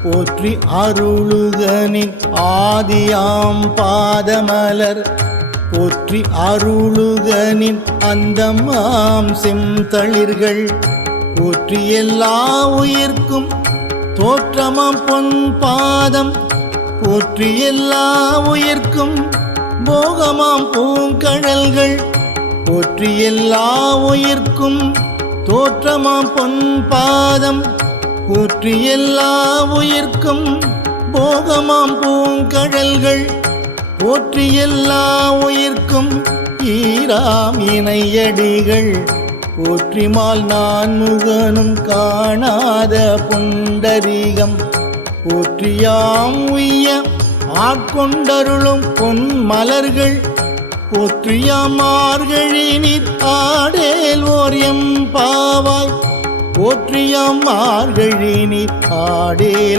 போற்றி அருளுகனின் ஆதியாம் பாதமலர் போற்றி அருளுகனின் அந்தமாம் செந்தளிர்கள் போற்றி எல்லா உயிர்க்கும் தோற்றமாம் பொன் பாதம் போற்றி எல்லா உயிர்க்கும் போகமாம் பூங்கழல்கள் போற்றி எல்லா உயிர்க்கும் தோற்றமாம் பொன் பாதம் போற்றி எல்லா உயிர்க்கும் போகமாம் பூங்கழல்கள் போற்றி எல்லா உயிர்க்கும் ஈராம் இணையடிகள் போற்றிமால் நான் முகனும் காணாத புண்டரீகம் போற்றியாம் உய்ய ஆட்கொண்டருளும் பொன் மலர்கள் போற்றியாம் மார்கழி நீர் ஆடேல் ஓர் எம் பாவாய் போற்றியாம் மார்கழி நீர் ஆடேல்